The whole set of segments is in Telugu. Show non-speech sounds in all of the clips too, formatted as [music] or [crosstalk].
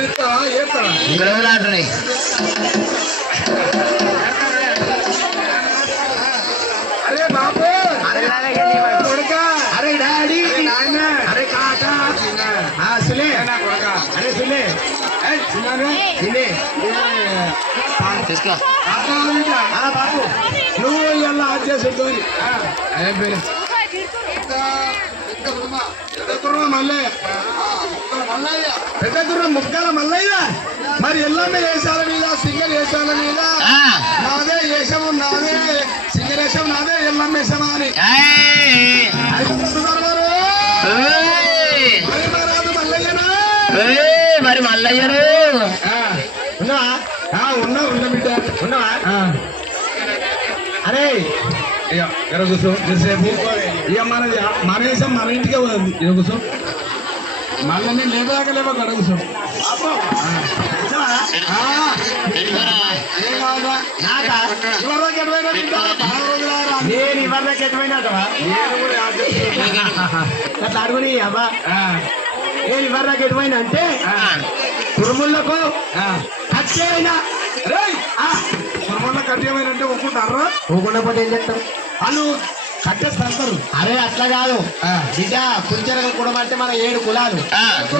ఇస్తావా ఏస్తావా గురువులాడున్నాయి అరే బాబు అరే డాడీ నాయన. అరే కాక సులే. అరే సులే. తీసుకో. బాబు నువ్వు ఇలా చేసేద్దు ఏం పేరు? పెద్ద కుర్మ మల్లయ్య. పెద్ద కుర్మ ముక్కల మల్లయ్య. మరి ఎల్లమ్మ వేషాల మీద సింగర్ వేషాల మీద. నాదే వేషము నాదే సింగర్ వేషం నాదే ఎల్లమ్మ వేషమా అని. మరి మల్లయ్యనా? ఉన్నావా? ఉన్నా ఉన్నా బిడ్డ. ఉన్నావా. అరే. ఇక కూర్చో ఇక మనది మన వేషం మన ఇంటికే ఉంది ఇక కూర్చో మళ్ళీ నేను లేదాక లేవా ఎటువైనా రోజులారా. నేను. అట్లా అడుగుని అబ్బా. నేను ఇవ్వడానికి ఎటుపోయినా అంటే ఆ, కురుములకు ఆ. కచ్చేయినా రేయ్, ఆ, కుర్మల్లో కట్టేమైనంటే ఒప్పుకుంటారా? ఊకుండా ఏం చెప్తాం వాళ్ళు కట్టేస్తారు అరే అట్లా కాదు. బిడ్డ కుంచెరకల కులం అంటే మన ఏడు కులాలు.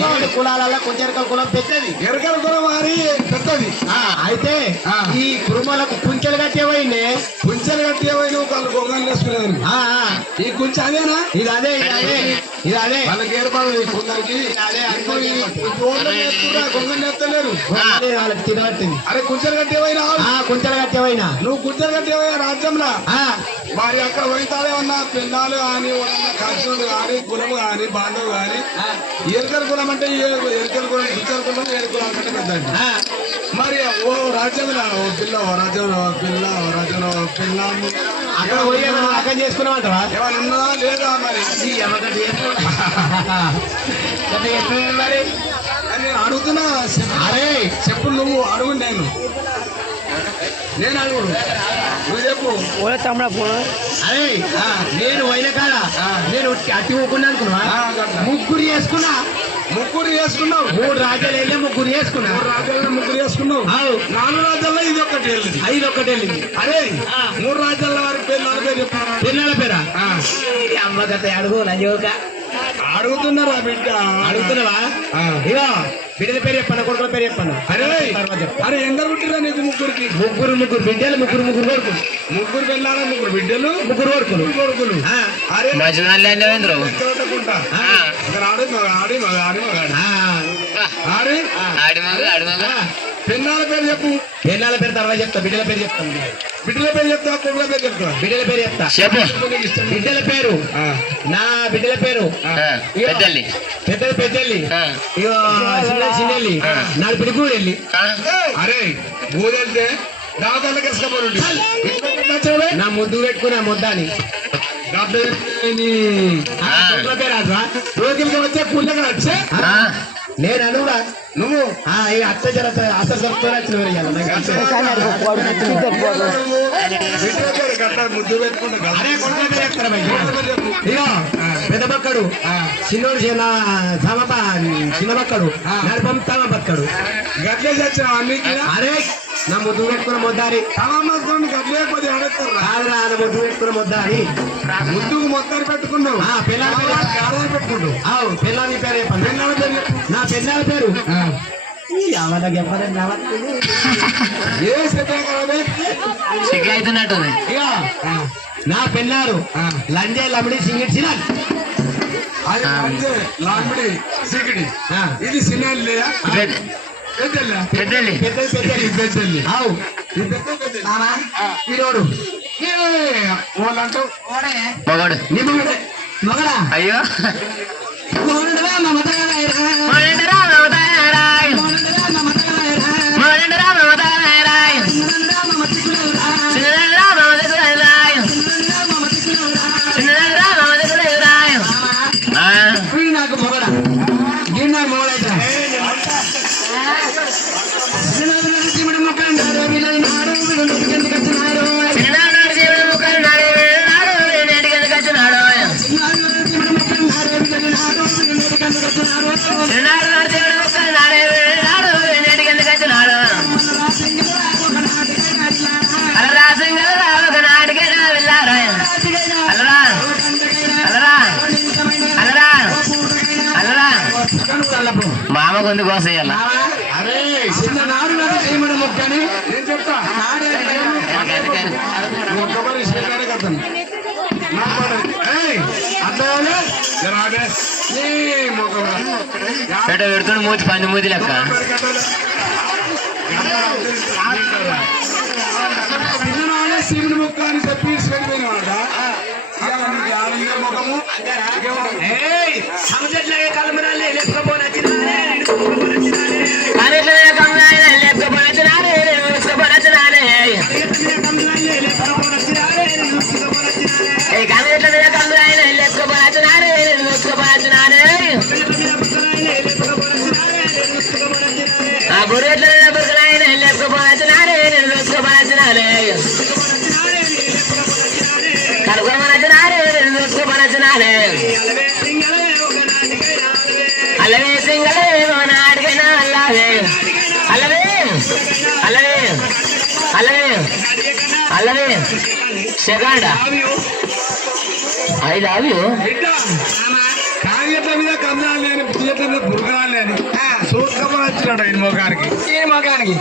ఏడు కులాలలో కుంచెరకల కులం పెద్దది ఎరకల కూడా వారి పెద్దది అయితే. ఈ కురుమలకు కుంచెలు కట్టేవైంది కుంచెలు కట్టి ఏమైనా వాళ్ళు గొంగలు వేసుకునేదాన్ని. ఈ కుంచె అదేనా? ఇది అదే ఇది అదే ఇది అదే. వాళ్ళకి ఏర్పాటు కొందరికి. గొంగలు వాళ్ళకి తినబట్టింది. అరే కుంచెలు కట్టేవైనా ఆ కుంచెలు కట్టేవైనా నువ్వు కుంచెలు కట్టేవయ్యా రాజ్యంలో? ఆ, మరి అక్కడ పోయితాలేమన్నా పిల్లలు కానీ కర్షుడు కానీ కులము కానీ బాంధవు కానీ ఎరకల కులం అంటే ఎరకల కులం కుంచెల కులం ఏడు కులం అంటే పెద్దండి మరి ఓ రాజ్యంలో ఓ పిల్ల ఓ రాజ్యంలో పిల్ల ఓ రాజ్యంలో పిల్ల. అక్కడ పోయి ఏమైనా అర్థం చేసుకున్నామంటావా ఏమైనా ఉన్నదా లేదా మరి? [laughs] మరి నేను అడుగుతున్నా. అరే చెప్పు నువ్వు అడుగు నేను. నేను అడుగుడు. నువ్వు చెప్పు. అరే ఆ, నేను పోయిన కాడ ఆ. నేను అట్టి ఊకున్నా అనుకున్నా. ముగ్గురు చేసుకున్నా? ముగ్గురు చేసుకున్నావు. మూడు రాజ్యాలు వెళ్ళి ముగ్గురు చేసుకున్నా. మూడు రాజ్యాల్లో ముగ్గురు చేసుకున్నావు. నాలుగు రాజ్యాల్లో ఇది ఒకటి వెళ్ళింది. ఐదు ఒకటి వెళ్ళింది. అరే ఆ. మూడు రాజ్యాల వారి పేరు నాలుగు పేరు చెప్పు పిల్లల పేరా? ఆ. ఈ అమ్మ కథ అడుగు లంజోక అడుగుతున్నారా బిడ్డ అడుగుతున్నావా. ఇగో బిడ్డల పేరు చెప్పాను కొడుకుల పేరు చెప్పాను అరే. అరే ఎందరు పుట్టిరా నీకు ముగ్గురికి ముగ్గురు ముగ్గురు బిడ్డలు ముగ్గురు ముగ్గురు కొడుకులు ముగ్గురు వెళ్ళాలా ముగ్గురు బిడ్డలు ముగ్గురు కొడుకులు కొడుకులు అరే ఆడి మగ ఆడి మగ ఆడి మగాడు ఆ, ఆడి ఆడిమగ ఆడిమగ ఆ. పిన్నాల పేరు చెప్పు. పిల్లల పేరు తర్వాత చెప్తా బిడ్డల పేరు చెప్తాను బిడ్డల పేరు చెప్తా కొడుకుల పేరు చెప్తా. బిడ్డల పేరు చెప్తా. చెప్పు. బిడ్డల పేరు. ఆ. నా బిడ్డల పేరు. ఆ, పెద్దల్లి. పెద్దలు పెద్దల్లి. ఆ. ఇగో చిన్న చిన్నెల్లి. నాడు పిడిగూడెల్లి ఆ? అరే ఊరెళ్తే దాదాపు ఎసుకపోండి నా ముద్దు పెట్టుకున్నా ముద్దని. పేరు అట్రా రోజులకి వచ్చే కూలకి వచ్చే ఆ. నేను అనుగా నువ్వు ఆ, ఈ అత్త జర అసలు చెప్తాను వచ్చిన ఇవాళ నాకు బిడ్డల పేరు గట్ట ముద్దు పెట్టుకుంటా అరే కొడుకుల పేరు చెప్తారా భయ్యా? ఇగో పెద్ద బక్కడు చిన్నోడు చిన్న సమప చిన్న బక్కడు నడపం తమ బక్కడు గట్లే చచ్చిన అన్నికి అరే నా ముద్దు పెట్టుకున్న ముద్దారి. ఆడతారు నా ముద్దు పెట్టుకున్న ముద్దారి. ముద్దుకు మొత్తాన్ని పెట్టుకున్నావు. ఆ పిల్లల పేరు పెట్టుకుంటావు అవు పిల్లల పేరు పిల్లల. నా పిల్లల పేరు? నా పెన్నారు ఆ. లంజే లమిడి సింగిడ్చిన అది లాంబడి సీకిడి ఇది లేదా? పెద్ద- పెద్దల్లా పెద్దల్లి అవు మామా ఈరోడు వాళ్ళంటూ మగడు. నీ మొగడే. మొగడా? అయ్యో. మొగడురా మమతగారాయరా. మొగండిరా మమతారాయ్. すい。ません పెట్ట పెడుతున్న మూతి పంది మూతి లెక్క. శివుని ముక్క అని చెప్పి ఆనంద ముఖము. సమజట్లాగే కలమరాలే గురి ఎట్లా బురకలైనా లేకపోయినాడే, లేకపోయినాడే. కనుగొనచ్చినాడే, లేకపోయినాడే. అలవే సింగలే నాడికైనా అల్లవే అలవే అలవే అలవే అలవే సెకండ్ ఐదు అవి కాగిత మీద కమలాలు లేని తీయట మీద బురకరాలు లేని వచ్చినాడు ఆయన ముఖానికి. ఈ మొగానికి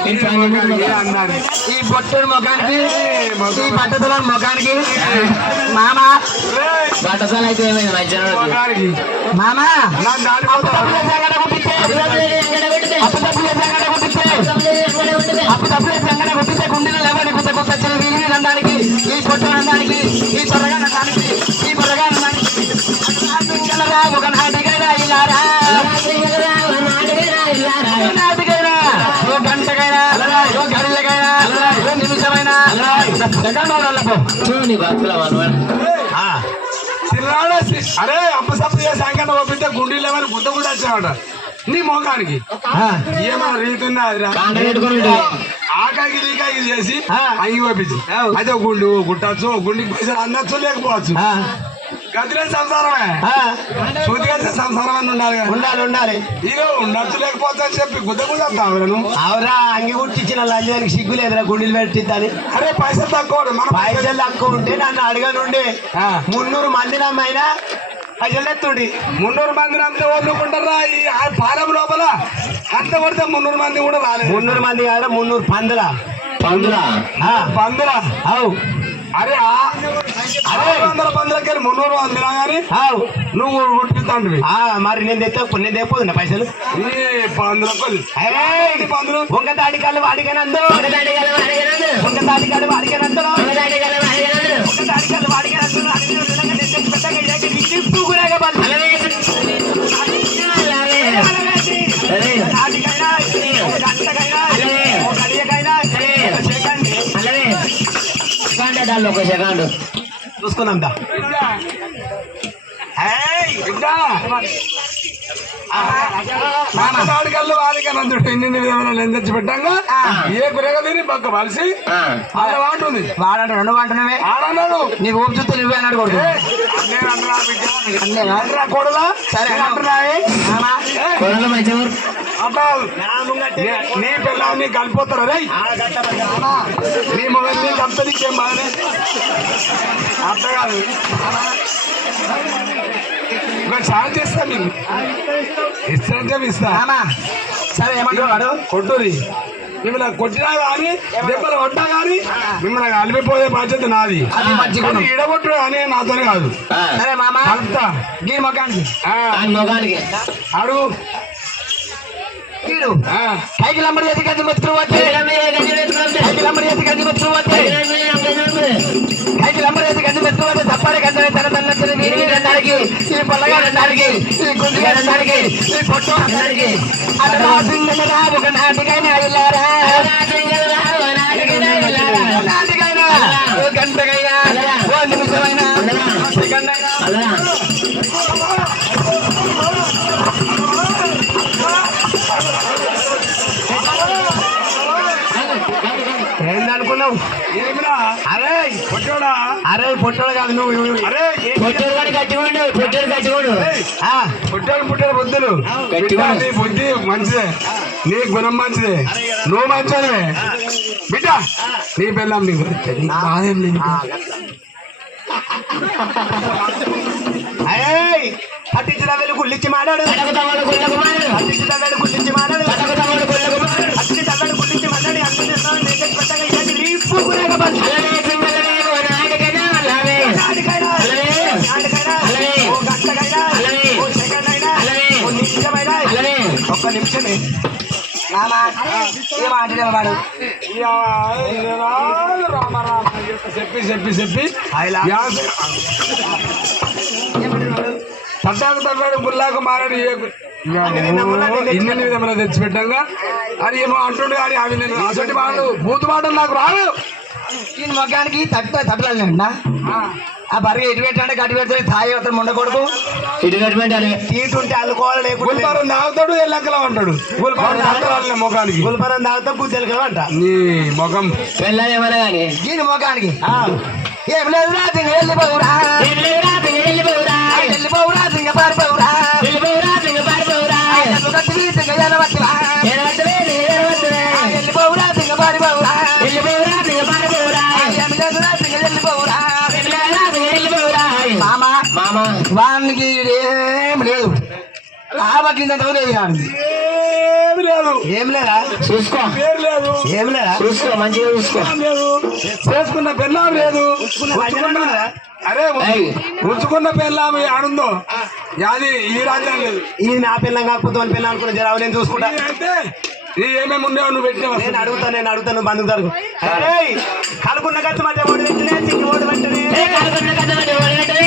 ఇలా అన్నాడు ఈ బొట్టుడు మొగానికి ఈ బట్టతల మొగానికి మామ. బట్టతలు అయితే ఏమైంది? ముఖానికి. సంగడ కొట్టితే గుండెలు లేవని కొత్త కొత్త నందానికి ఈ పొట్టు నందానికి ఈ నందానికి ఈ పొరగా ఒక బతుకుల అరే అప్ప సప్పు చేసి అంకన్న పంపిస్తే గుండీ లేవని గుద్ద కూడా వచ్చాడు నీ ముఖానికి ఏమో రీతి ఉంది అది రా. ఆకాకి రీకాకి చేసి ఆ. అంగి పంపించి. అయితే గుండు గుట్టచ్చు గుండికి పైసలు అందచ్చు లేకపోవచ్చు. గదిలే సంసారమే. శుద్ధి గదిలే సంసారం అని ఉండాలి కదా. ఉండాలి ఉండాలి. ఉండొచ్చు లేకపోవచ్చు అని చెప్పి గుద్ద వస్తావు అవురా అంగి లంజానికి సిగ్గు లేదురా గుండెలు పెట్టిద్దని. అరే పైసలు తక్కువ మన పైసలు తక్కువ ఉంటే నన్ను అడగనుండే. మున్నూరు మంది నమ్మైనా పైసలు ఎత్తుండి మున్నూరు మంది అంతా వదులుకుంటారా? ఈ పాలెం లోపల అంత కొడితే మున్నూరు మంది కూడా రాలేదు. మున్నూరు మంది కాడ మున్నూరు పందుల. పందులా? పందులా? అవు. అరే వందల పందులకి మున్నూరు వందలా కానీ నువ్వు కొట్టిస్తాంటివి ఆ, మరి నేను తెచ్చ నేను తెప్పదు పైసలు? ఈ పందులకు ఏయ్, ఈ పందులు? వంగ తాటికాలు వాడికనందు వంగ తాటికాలు వాడికనందు వంగ తాటికాలు వాడికనందు పూగురేగా బలి నాటికైనా సెకండ్ ఒక సెకండ్. చూసుకుందాం దా. ఏయ్, ఇంకా మాట్లాడికల్లు వాడికి నందుడు ఎన్ని ఎందొచ్చి పెట్టంగా ఏ గురగ తిని పక్క వలిసి అలా వాడుతుంది వాడంట రెండు వాడుతున్నావే. ఆడన్నాడు నీ ఊపు చూస్తే నువ్వే అన్నాడు కొడుకు. నేను అంటున్నా కొడులా. సరే, కొడల అట్లా నీ- నీ పిల్లల్ని కలిపోతారా రే నీ మొబైల్ కలిపితే నీకేం బాగానే అట్లా కాదు. ఇంకా ఛాన్స్ ఇస్తా మీకు ఇస్తానంటే ఇస్తా. మామా సరే ఏమంటాడు కొట్టుది మిమ్మల్ని కొట్టినా కానీ దెబ్బలు కొట్టా కానీ మిమ్మల్ని అలిపిపోయే బాధ్యత నాది. ఇడగొట్టు అని నాతోనే కాదు. సరే మామ గీ అడుగు కైకి లంబడి గంజి మెతుకులు వచ్చి లంబడి వచ్చి లంబడి గంజి తప్పని గంజని తన తన వీరికి రెండానికి ఈ పొల్లగా రెండానికి ఈ గుండిగా రెండానికి ఈ పొట్టు రెండానికి అలా సింగలరా ఒక నాటికైనా నాటికైనా ఓ గంటకైనా ఓ నిమిషమైనా సెకండ్ అరే అరే పొట్టోడు కాదు నువ్వు నువ్వు- అరే కానీ కట్టుకోండు కట్టుకోండు పుట్టాడు బిడ్డ నీ బుద్ధి మంచిదే. నీ గుణం మంచిదే. నువ్వు మంచిదే బిడ్డ నీ పెళ్ళాం నీకు. బాధేం లేదు పట్టించిన వెలు గుళ్ళిచ్చి మాట్లాడు కటకుతమ్ముడు గుళ్ళకు మాడు పట్టించిన వెలు గుళ్ళిచ్చి మాట్లాడు కటకుతమ్ముడు గుళ్ళకు మాడు పట్టించిన వెలు గుళ్ళిచ్చి ఒక్క నిమిషమే చెప్పి. చెప్పి చెప్పి. పట్టాకు తగ్గాడు గుల్లాకు మారాడు ఇన్ని విధములు తెచ్చిపెట్టంగా? అది ఏమో అంటుండు కానీ అవి నేను అసలు మాటలు బూతు మాటలు నాకు రాదు. ఈ మొగ్గానికి తట్టు తట్టులేండి ఆ. బరిగా ఎటు పెట్టాడే గట్టి పెడితే తాయి అవుతాడు ముండ కొడుకు. ఇటు అలవే తీటుంటే అల్లుకోవాలి లేకుంటే గుల్పారం తాగుతాడు ఎల్లక్కలా ఉంటాడు? గుల్పారం తాగుతాడు ముఖానికి గుల్పరం తాగుతా బుద్ధి అంట నీ ముఖం వెళ్ళాలి ఏమన్నా కానీ? దీని మొగానికి ఏం లేదు రా దింగ వానికి ఏం లేదు. ఆవకింత లేదు లేదు. ఏం లేదా? చూసుకో. పేరు లేదు. ఏం లేదా? చూసుకో మంచిగా చూసుకో. చేసుకున్న పెళ్ళాం లేదు. అరే ఏయ్. ఉంచుకున్న పెళ్ళాం ఆడుందో? అది ఈ రాజ్యం లేదు. ఈ నా పిల్లం కాకపోతే వాళ్ళ పిల్ల అనుకున్న జరా నేను చూసుకుంటా. అంటే ఈ ఏమేమి ఉండేవో నువ్వు పెట్టినావు? నేను అడుగుతా నేను అడుగుతాను బంధువు తరగు కలుకున్న కష్టం అంటే ఓడి పెట్టినే సింగి ఓడి పెట్టినే కథ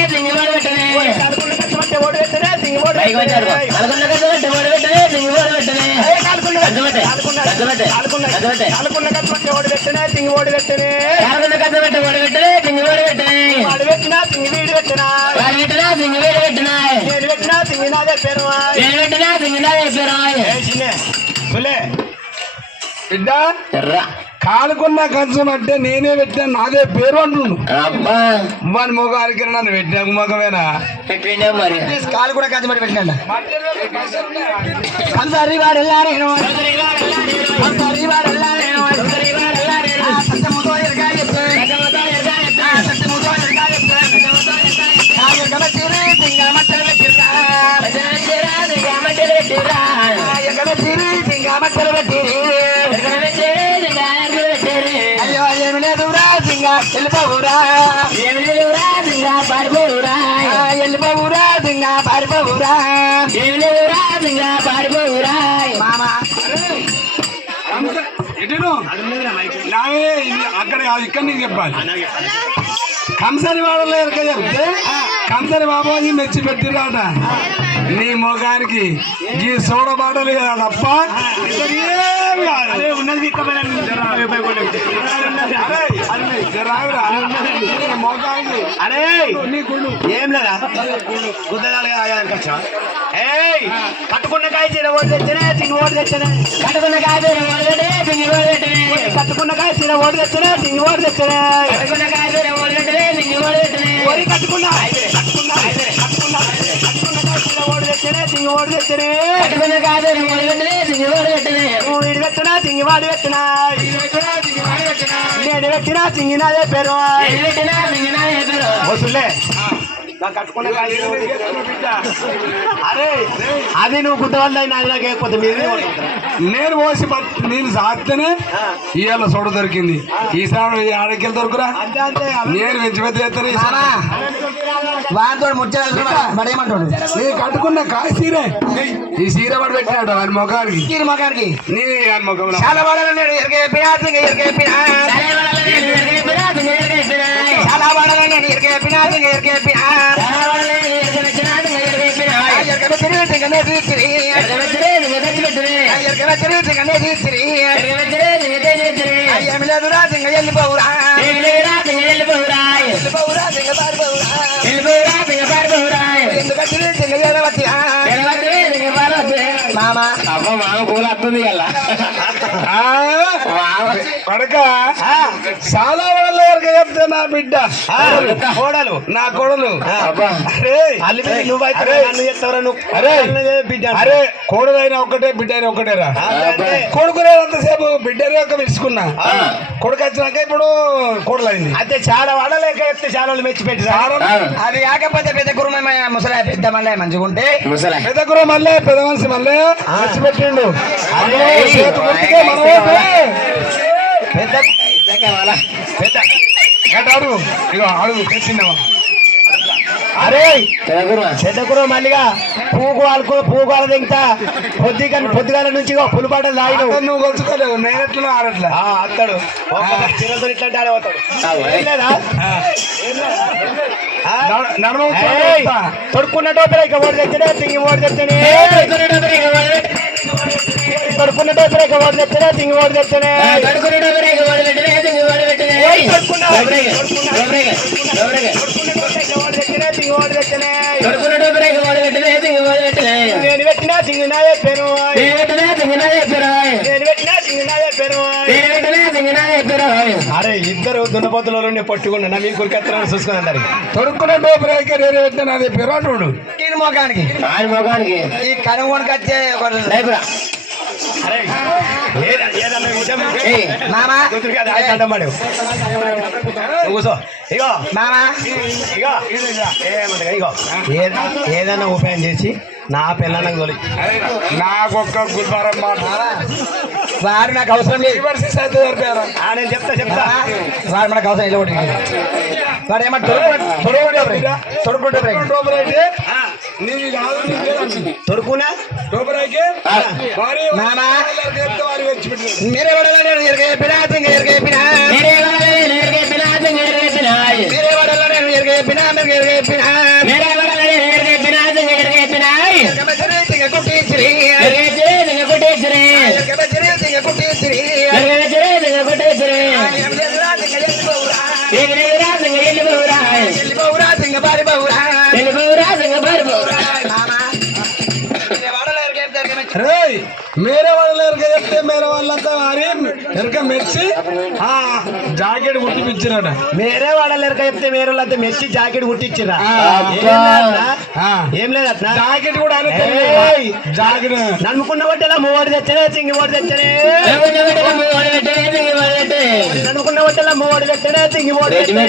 సింగి ఓడి పెట్టలే కలుకున్న కష్టం అంటే ఓడి పెట్టినే సింగి ఓడి పైకి వచ్చాడు పెట్టినే కలుగున్న కథ పెట్టి ఓడి పెట్టలే సింగి ఓడి పెట్టలే ఏయ్, కలుకున్న కథ పెట్టే కలుకున్న కథ పెట్టే కలుకున్న కథ పెట్టే కలుకున్న కష్టం అంటే ఓడి పెట్టినే సింగి ఓడి పెట్టినే కలుగున్న కథ పెట్టి ఓడి పెట్టలే సింగి ఓడి పెట్టలే వాడు పెట్టినా సింగి వీడు పెట్టినా వాడు పెట్టినా సింగి వేడి పెట్టినా నేను పెట్టినా సింగి నాదే పేరు నేను పెట్టినా సింగి నా చెప్పారు ఏ చిన్నే సులే బిడ్డ ఎర్రా కాలుకున్న కంచం అంటే నేనే పెట్టాను నాదే పేరు అంటుండు. అబ్బా. వాని మొగానికి నన్ను పెట్టిన మొగమేనా? పెట్టిండే మరి. కాలు కూడా కంచి మరి పెట్టినా వాడు వాడు సత్యముతో సింగ వెళ్ళిపోవురా ఆ వెళ్ళిపోవురా సింగ పారిపోవురా మామా ఎటును నావే ఇది అక్కడ కాదు, ఇక్కడ నీకు చెప్పాలి కంసరి వాడలో ఎరక చెప్తే కంసరి బాబాజీ మెచ్చి పెట్టిరాట నీ మొగానికి ఈ సోడ బాటలు కదా తప్ప. అరే, ఏం లేదా? కదా ఏయ్ కట్టుకున్న కాయ చీర ఓడి తెచ్చనే సింగి ఓడి తెచ్చనే. కట్టుకున్న కాయ చీర ఓడి సింగి ఓడి తెచ్చనే. ఓడి కట్టుకున్న కట్టుకున్న కట్టుకున్న కట్టుకున్న కాయ చీర ఓడి తెచ్చనే సింగి ఓడి తెచ్చనే. నువ్వు ఇడి పెట్టినా సింగి వాడి పెట్టినా నేను పెట్టినా సింగి నాదే పేరు వసులే కట్టుకున్న. అరే అది నువ్వు గుడ్డవల్ల నాకు అయిపోతే మీరు నేను పోసి పట్- నేను సాత్తేనే ఇవాళ సొడ దొరికింది ఈసారి ఆడకి దొరుకురా అంతే అంతే నేను వెంచి పెద్ద ఎత్తాను ఈసారి. వాంతో ముచ్చాడు మడేమంటాడు నీ కట్టుకున్న కాయ సీరే ఈ సీర పడి పెట్టాడు వాని ముఖానికి కీరి మగానికి నీ వాని ముఖంలో చాలా వాడాలని ఎరకే పినాసింగ ఎరకే పినా చాలా వాడాలని ఎరకే పినాసింగ ఎరకే పినా ఎరకే తిరిగి తీసిరి ఎరకే తిరిగి తీసిరి ఏమి లేదు రాసింగ వెళ్ళిపోవురా వెళ్ళిపోవురా సింగ పారిపోవురా ఎందుకంటే తిరిగి ఎడవచ్చిరా మామ అమ్మ మామ పూల వస్తుంది కదా ఆ, పడక చాలా వాళ్ళ ఎవరికి చెప్తే నా బిడ్డ. కోడలు. నా కొడలు. అబ్బా. అరే. కొడుదైనా ఒకటే బిడ్డ అయినా ఒకటేరా? అంతే. కొడుకునేంతసేపు బిడ్డనే ఒక పిలుచుకున్నా కొడుకు వచ్చినాక ఇప్పుడు కొడలైంది. అయితే చాలా వాడలేక చెప్తే చాలా వాళ్ళు మెచ్చిపెట్టి అది కాకపోతే పెద్ద కురుమ ముసలా పెద్ద మళ్ళీ మంచిగా ఉంటే. ముసలా పెద్ద కూర మళ్ళీ పెద్ద మనిషి మళ్ళీ వచ్చి పెట్టిండు అరే. అందులో చేతి గుర్తుకే మన ఓటు. పెద్ద పెద్ద ఏట అడుగు ఇగో అడుగు తెచ్చిందమ్మా అరే కురుమ మళ్ళీగా పూగు ఆడుకో పూగు ఆడ దింగుతా పొద్దుగా పొద్దుగాల నుంచి పులిపాటలు తాగిడు నువ్వు కొలుచుకోలేవు నేను ఎట్లా ఆడట్లా. అత్తాడు. చిరలతో ఇట్లాంటి ఆడేపోతాడు ఏం లేదా? ఏం. లేదా? ఆ? నడ- నడమ ఏయ్, తొడుక్కున్న టోపీలు ఇక ఓడి తెచ్చనే తింగి ఓడి తెచ్చనే తొడుక్కున్న ఇక ఓడి తెచ్చనే తింగి ఓడి తెచ్చనే నేను పెట్టినా తింగి నా చెప్పాను అరే ఇద్దరు దున్నపోతులు పట్టుకున్నా నా మీ కొరికెత్తనాడు చూసుకుని అందరు తొడుక్కున్న డోపరైతే నేను పెట్టిన అది పిరాటుడు దీని మొఖానికి ఆయన ముఖానికి ఈ కనుగొనికి ఏదన్నా. మామా? ఇగో. మామా? ఇగో. ఇగో. ఉపాయం చేసి నా పిల్లలకు తొలి నాకొక్క గుల్బారం మాట వారు నాకు అవసరం లేదు నేను చెప్తా చెప్తా వాడు మనకు అవసరం లేదు నీవే అంటుంది. తొడుకునా మీరే ఎరగ ఎరగ చెప్పినా మీరే ఎరగ చెప్పినా మీరు ఎరగ చెప్పినా ఎరగబెచ్చరి తింగ జాకెట్ కుట్టిపించినట మేరే వాళ్ళ ఎరక చెప్తే వేరే వాళ్ళంతా మెచ్చి జాకెట్ కుట్టించిరా ఏం లేదు అట్లా జాకెట్ కూడా. జాకెట్. నన్నుకున్న బట్టలా మూడు తెచ్చనే చింగి మూడు తెచ్చనే నన్నుకున్న బట్టలా మూడు తెచ్చనే చింగి మూడు తెచ్చనే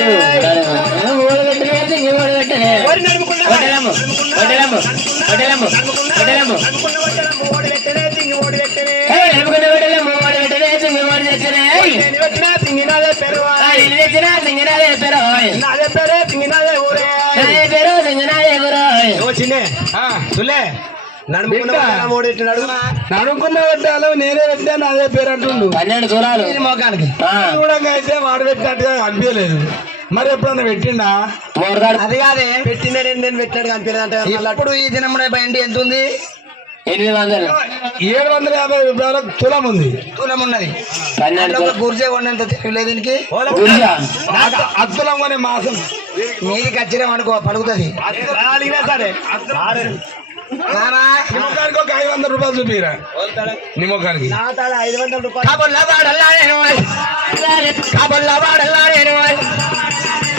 ఎవరు నడుముకున్న నాదే పేరే చింగి నాదే ఊరే ఓ చిన్నే ఆ, సులే నడుముకున్న పెట్టాలి నేనే పెట్టాను అదే పేరు అంటుండు పన్నెండు ఆ, చూడంగా అయితే వాడు పెట్టినట్టుగా అనిపించలేదు మరి ఎప్పుడన్నా పెట్టిండా అది కాదే పెట్టిందే నేను నేను పెట్టినాడు కనిపించదంటే ఇప్పుడు ఈ దినమున బండి ఎంత ఉంది ఎనిమిది వందలు. ఏడు వందల యాభై రూపాయలకు తులం ఉంది. తులం ఉన్నది. గుర్జే కొన్నంత తెలియలేదు దీనికి. అద్దులం అనే మాసం. మీదికి వచ్చినాం అనుకో పలుకుతుంది. సరే. మామా నిమ్మకానికి ఒక ఐదు వందల రూపాయలు చూపిరా. నిమ్మకానికి ఐదు వందల రూపాయలు. కాబోల్లా వాడల్లా నేను కాబోల్లా వాడల్లా నేను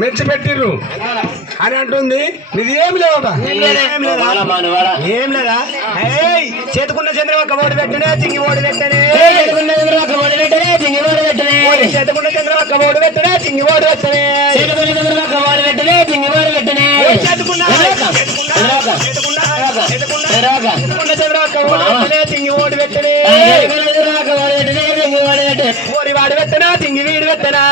మెచ్చిపెట్టిర్రు. అని అంటుంది. నీది ఏమి లేవట? ఏం లేదా? చేతుకున్న చంద్రబాబు ఓడి పెట్టనే చింగి ఓడి పెట్టనే. చేతుకున్న చంద్రబాబు ఓడి పెట్టనే చింగి ఓడి పెట్టనే. చేతుకున్న చంద్రబాబు ఓడి పెట్టనే చింగి ఓడి పెట్టనే. చేతుకున్న చంద్రబాబు ఓడి పెట్టనే చింగి ఓడి పెట్టనే. చేతుకున్న చేతుకున్న చంద్రబాబు, ఓడి పెట్టనే చింగి ఓడి పెట్టనే. ఓడి వాడి పెట్టనా చింగి వీడి పెట్టనా.